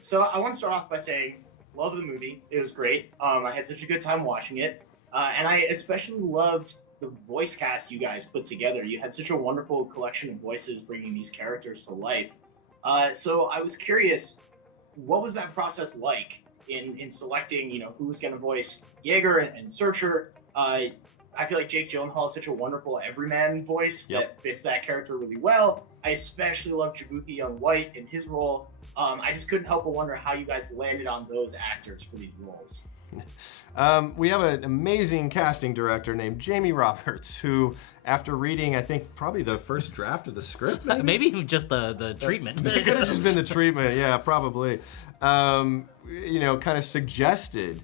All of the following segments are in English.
So I want to start off by saying, love the movie. It was great. I had such a good time watching it, and I especially loved the voice cast you guys put together. You had such a wonderful collection of voices bringing these characters to life. So I was curious, what was that process like in selecting, who was going to voice Jaeger and Searcher? I feel like Jake Gyllenhaal is such a wonderful everyman voice that fits that character really well. I especially love Jabuki Young White in his role. I just couldn't help but wonder how you guys landed on those actors for these roles. We have an amazing casting director named Jamie Roberts, who, after reading, I think, probably the first draft of the script, maybe just the treatment. It could have just been the treatment, yeah, probably. Kind of suggested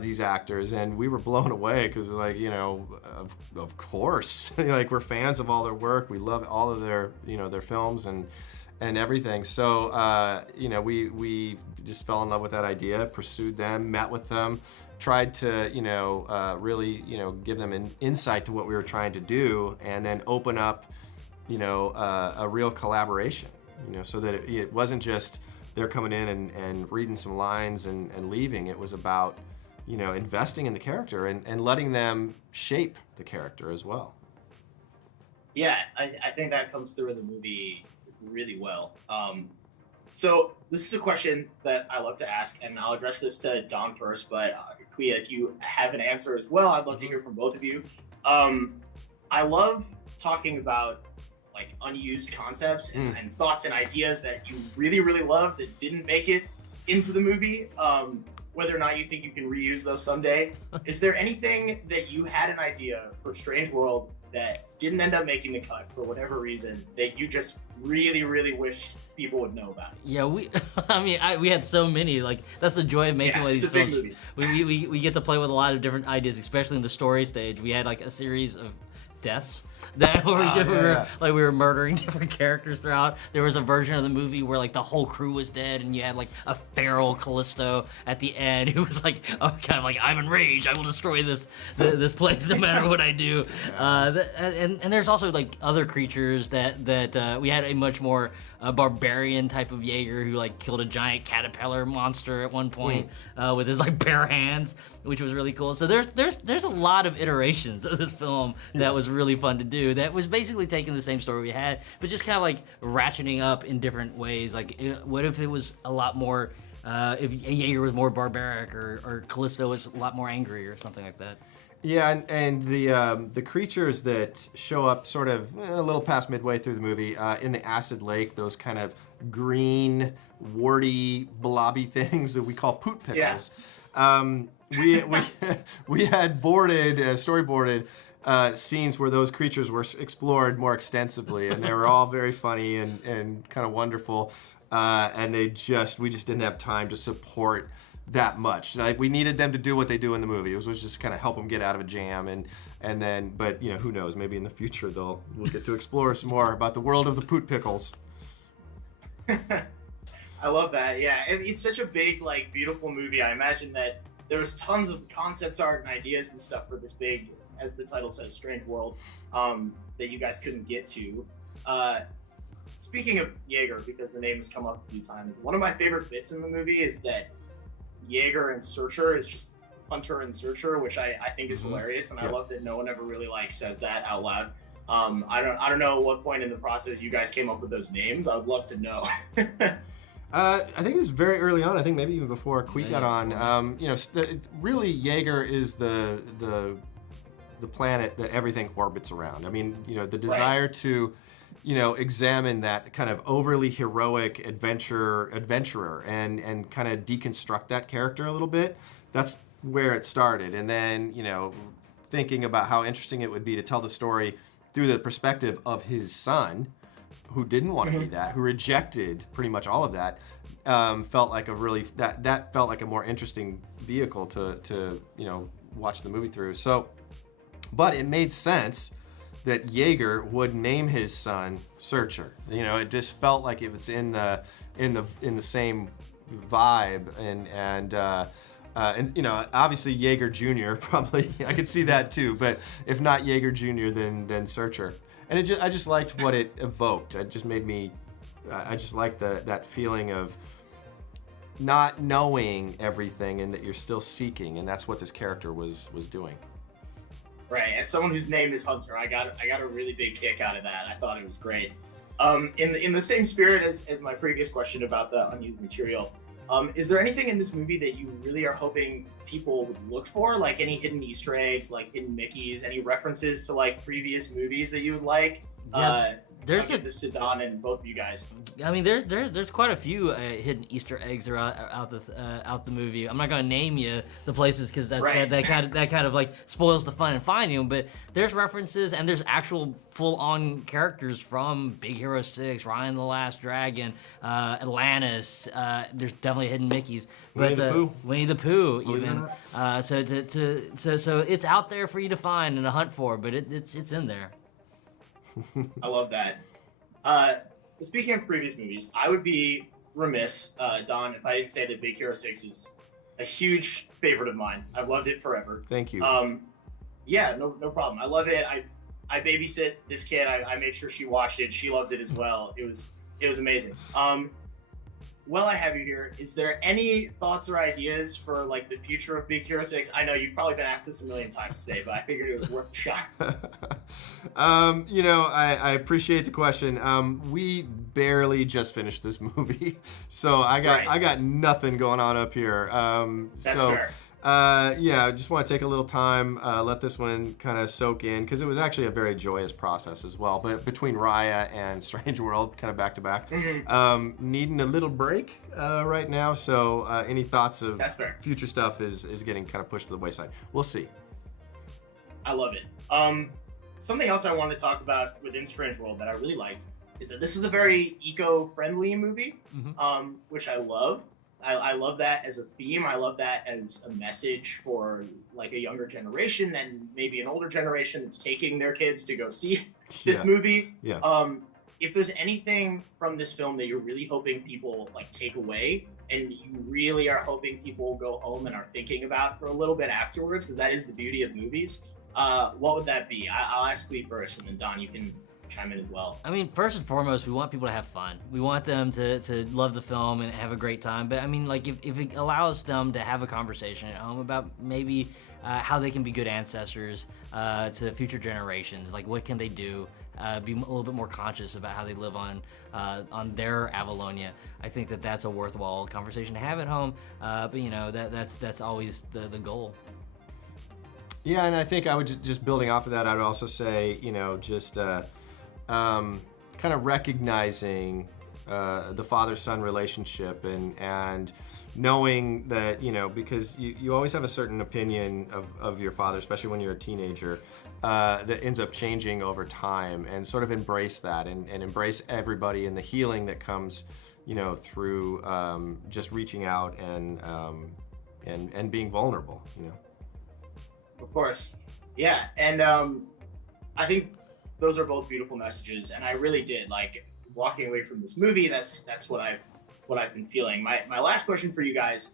these actors, and we were blown away because, of course, we're fans of all their work. We love all of their films and everything. So, we just fell in love with that idea, pursued them, met with them, tried to, really, give them an insight to what we were trying to do, and then open up, a real collaboration, so that it wasn't just they're coming in and reading some lines and leaving. It was about, investing in the character and letting them shape the character as well. Yeah, I think that comes through in the movie really well. So this is a question that I love to ask, and I'll address this to Dom first, but Kuya, if you have an answer as well, I'd love to hear from both of you. I love talking about unused concepts and thoughts and ideas that you really, really love that didn't make it into the movie. Whether or not you think you can reuse those someday. Is there anything that you had an idea for Strange World that didn't end up making the cut for whatever reason that you just really, really wish people would know about? Yeah, we had so many. That's the joy of making one of these films. We get to play with a lot of different ideas, especially in the story stage. We had a series of deaths that we were murdering different characters throughout. There was a version of the movie where the whole crew was dead, and you had a feral Callisto at the end who was I'm enraged. I will destroy this place no matter what I do. And there's also other creatures that we had a much more barbarian type of Jaeger who killed a giant caterpillar monster at one point with his bare hands, which was really cool. So there's a lot of iterations of this film that was really fun to do. That was basically taking the same story we had, but just kind of ratcheting up in different ways. What if it was a lot more? If Jaeger was more barbaric, or Callisto was a lot more angry, or something like that. Yeah, and the creatures that show up sort of a little past midway through the movie in the acid lake, those kind of green, warty, blobby things that we call poot pickles. Yeah. We had storyboarded scenes where those creatures were explored more extensively, and they were all very funny and kind of wonderful. And we just didn't have time to support that much. We needed them to do what they do in the movie. It was just kind of help them get out of a jam, and then, but who knows? Maybe in the future we'll get to explore some more about the world of the poot pickles. I love that. Yeah, it's such a big, beautiful movie. I imagine that there was tons of concept art and ideas and stuff for this big, as the title says, Strange World, that you guys couldn't get to. Speaking of Jaeger, because the name has come up a few times, one of my favorite bits in the movie is that Jaeger and Searcher is just Hunter and Searcher, which I think is hilarious, and I love that no one ever really says that out loud. I don't know what point in the process you guys came up with those names. I would love to know. I think it was very early on. I think maybe even before Queek got on. Really, Jaeger is the planet that everything orbits around. I mean, the desire to, examine that kind of overly heroic adventurer and kind of deconstruct that character a little bit. That's where it started. And then, thinking about how interesting it would be to tell the story through the perspective of his son, who didn't want to be that, who rejected pretty much all of that, felt like that felt like a more interesting vehicle to watch the movie through. So, but it made sense that Jaeger would name his son Searcher. It just felt like it was in the same vibe, and obviously Jaeger Jr. probably I could see that too, but if not Jaeger Jr. then Searcher. And I just liked what it evoked. It just made me, I just liked that feeling of, not knowing everything and that you're still seeking, and that's what this character was doing. Right. As someone whose name is Hunter, I got a really big kick out of that. I thought it was great. In the same spirit as my previous question about the unused material, is there anything in this movie that you really are hoping people would look for, like any hidden Easter eggs, like hidden Mickeys, any references to like previous movies that you would like? Yeah, I'll give this to Don and both of you guys. I mean, there's quite a few hidden Easter eggs throughout out the movie. I'm not gonna name you the places because that kind of like spoils the fun in finding them. But there's references and there's actual full-on characters from Big Hero 6, Ryan the Last Dragon, Atlantis. There's definitely hidden Mickeys. But Winnie the Pooh, even. So it's out there for you to find and to hunt for, but it's in there. I love that. Speaking of previous movies, I would be remiss, Don, if I didn't say that Big Hero 6 is a huge favorite of mine. I've loved it forever. Thank you. Yeah, no problem. I love it. I babysit this kid. I made sure she watched it. She loved it as well. It was amazing. While I have you here, is there any thoughts or ideas for like the future of Big Hero 6? I know you've probably been asked this a million times today, but I figured it was worth a shot. I appreciate the question. We barely just finished this movie, so I got nothing going on up here. That's fair. I just want to take a little time, let this one kind of soak in, because it was actually a very joyous process as well. But between Raya and Strange World, kind of back to back, needing a little break right now. So any thoughts of future stuff is getting kind of pushed to the wayside. We'll see. I love it. Something else I want to talk about within Strange World that I really liked is that this is a very eco-friendly movie, which I love. I love that as a theme. I love that as a message for like a younger generation and maybe an older generation that's taking their kids to go see this movie. Yeah. If there's anything from this film that you're really hoping people like take away and you really are hoping people go home and are thinking about for a little bit afterwards, because that is the beauty of movies, what would that be? I'll ask Lee first, and then Don, you can chime in as well. I mean, first and foremost, we want people to have fun. We want them to love the film and have a great time. But I mean, like if it allows them to have a conversation at home about maybe how they can be good ancestors to future generations, like what can they do, be a little bit more conscious about how they live on their Avalonia. I think that's a worthwhile conversation to have at home. But you know, that's always the goal. Yeah, and I think I would just building off of that, I would also say, just kind of recognizing the father-son relationship and knowing that, because you always have a certain opinion of your father, especially when you're a teenager, that ends up changing over time, and sort of embrace that and embrace everybody and the healing that comes, through just reaching out and being vulnerable, Of course. Yeah, and I think those are both beautiful messages, and I really did like walking away from this movie. That's what I've been feeling. My last question for you guys,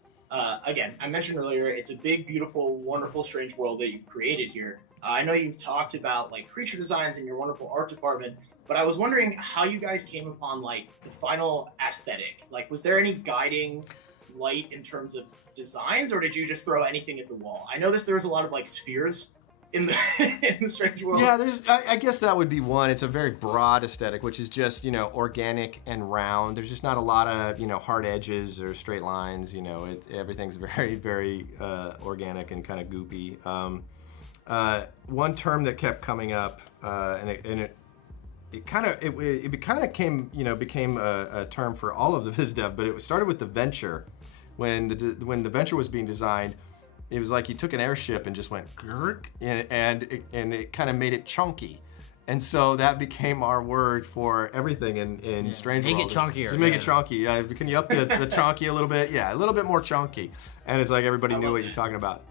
again, I mentioned earlier, it's a big, beautiful, wonderful, strange world that you've created here. I know you've talked about like creature designs in your wonderful art department, but I was wondering how you guys came upon like the final aesthetic. Like, was there any guiding light in terms of designs, or did you just throw anything at the wall? I noticed there was a lot of like spheres in the Strange World. Yeah, I guess that would be one. It's a very broad aesthetic, which is just, organic and round. There's just not a lot of, hard edges or straight lines. Everything's very, very organic and kind of goopy. One term that kept coming up, and it kind of became a term for all of the VizDev, but it started with the Venture. When the Venture was being designed, it was like you took an airship and just went grrk, and it kind of made it chunky. And so that became our word for everything in Strange World. Make it chunkier. Just make it chunky. Can you up the chunky a little bit? Yeah, a little bit more chunky. And it's like everybody knew what you're talking about.